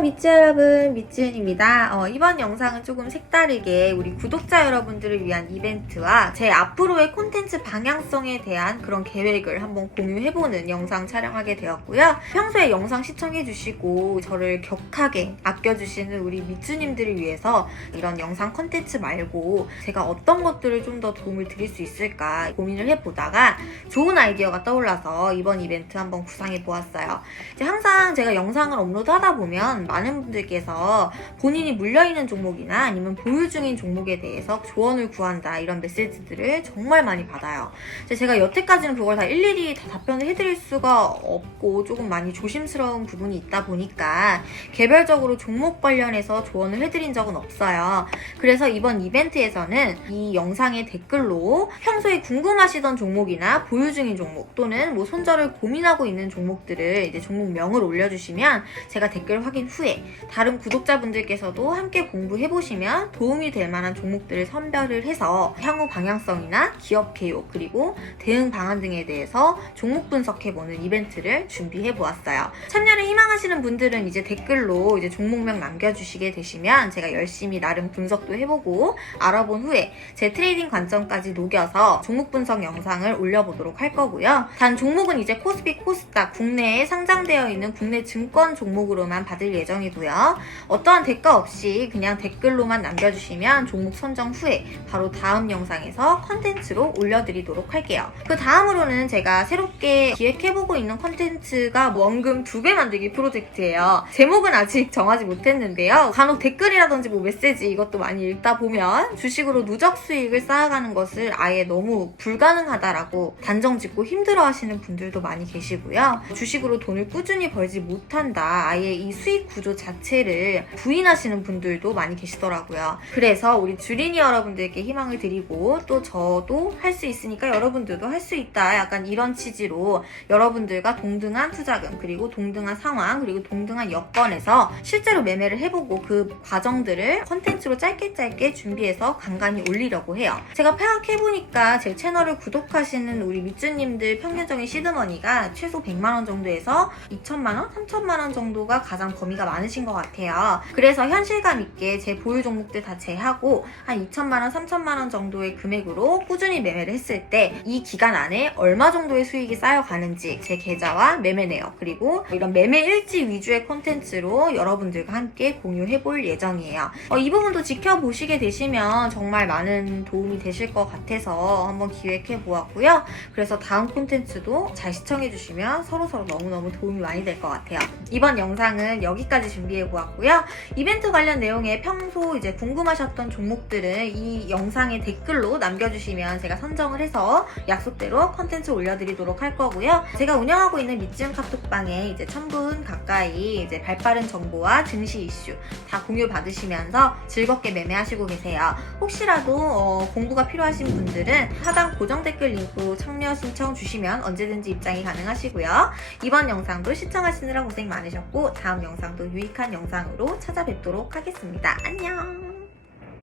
미츠 여러분. 미츠은입니다. 어, 이번 영상은 조금 색다르게 우리 구독자 여러분들을 위한 이벤트와 제 앞으로의 콘텐츠 방향성에 대한 그런 계획을 한번 공유해보는 영상 촬영하게 되었고요. 평소에 영상 시청해주시고 저를 격하게 아껴주시는 우리 미츠님들을 위해서 이런 영상 콘텐츠 말고 제가 어떤 것들을 좀 더 도움을 드릴 수 있을까 고민을 해보다가 좋은 아이디어가 떠올라서 이번 이벤트 한번 구상해 보았어요. 이제 항상 제가 영상을 업로드하다 보면 많은 분들께서 본인이 물려있는 종목이나 아니면 보유 중인 종목에 대해서 조언을 구한다 이런 메시지들을 정말 많이 받아요. 제가 여태까지는 그걸 다 일일이 다 답변을 해드릴 수가 없고 조금 많이 조심스러운 부분이 있다 보니까 개별적으로 종목 관련해서 조언을 해드린 적은 없어요. 그래서 이번 이벤트에서는 이 영상의 댓글로 평소에 궁금하시던 종목이나 보유 중인 종목 또는 뭐 손절을 고민하고 있는 종목들을 이제 종목명을 올려주시면 제가 댓글 확인 후에 다른 구독자분들께서도 함께 공부해보시면 도움이 될 만한 종목들을 선별을 해서 향후 방향성이나 기업 개요 그리고 대응 방안 등에 대해서 종목 분석해보는 이벤트를 준비해보았어요. 참여를 희망하시는 분들은 이제 댓글로 이제 종목명 남겨주시게 되시면 제가 열심히 나름 분석도 해보고 알아본 후에 제 트레이딩 관점까지 녹여서 종목 분석 영상을 올려보도록 할 거고요. 단 종목은 이제 코스피 코스닥 국내에 상장되어 있는 국내 증권 종목으로만 받을 예정이고요. 어떠한 대가 없이 그냥 댓글로만 남겨주시면 종목 선정 후에 바로 다음 영상에서 컨텐츠로 올려드리도록 할게요. 그 다음으로는 제가 새롭게 기획해보고 있는 컨텐츠가 원금 두 배 만들기 프로젝트예요. 제목은 아직 정하지 못했는데요. 간혹 댓글이라든지 뭐 메시지 이것도 많이 읽다 보면 주식으로 누적 수익을 쌓아가는 것을 아예 너무 불가능하다라고 단정 짓고 힘들어 하시는 분들도 많이 계시고요. 주식으로 돈을 꾸준히 벌지 못한다. 아예 이 수익 구조 자체를 부인하시는 분들도 많이 계시더라고요. 그래서 우리 주린이 여러분들께 희망을 드리고 또 저도 할 수 있으니까 여러분들도 할 수 있다. 약간 이런 취지로 여러분들과 동등한 투자금 그리고 동등한 상황 그리고 동등한 여건에서 실제로 매매를 해보고 그 과정들을 컨텐츠로 짧게 짧게 준비해서 간간히 올리려고 해요. 제가 파악해보니까 제 채널을 구독하시는 우리 밑주님들 평균적인 시드머니가 최소 100만원 정도에서 2천만원, 3천만원 정도가 가장 범위가 많으신 것 같아요. 그래서 현실감 있게 제 보유 종목들 다 제하고 한 2천만원, 3천만원 정도의 금액으로 꾸준히 매매를 했을 때 이 기간 안에 얼마 정도의 수익이 쌓여가는지 제 계좌와 매매 내역 그리고 이런 매매 일지 위주의 콘텐츠로 여러분들과 함께 공유해 볼 예정이에요. 어, 이 부분도 지켜보시게 되시면 정말 많은 도움이 되실 것 같아서 한번 기획해 보았고요. 그래서 다음 콘텐츠도 잘 시청해 주시면 서로서로 너무너무 도움이 많이 될 것 같아요. 이번 영상은 여기까지 준비해 보았고요. 이벤트 관련 내용에 평소 이제 궁금하셨던 종목들은 이 영상의 댓글로 남겨주시면 제가 선정을 해서 약속대로 컨텐츠 올려드리도록 할 거고요. 제가 운영하고 있는 미지음 카톡방에 이제 1000분 가까이 이제 발 빠른 정보와 증시 이슈 다 공유 받으시면서 즐겁게 매매하시고 계세요. 혹시라도 어, 공부가 필요하신 분들은 하단 고정 댓글 링크 참여 신청 주시면 언제든지 입장이 가능하시고요. 이번 영상도 시청하시느라 고생 많으셨고 다음 영상도 유익한 영상으로 찾아뵙도록 하겠습니다. 안녕!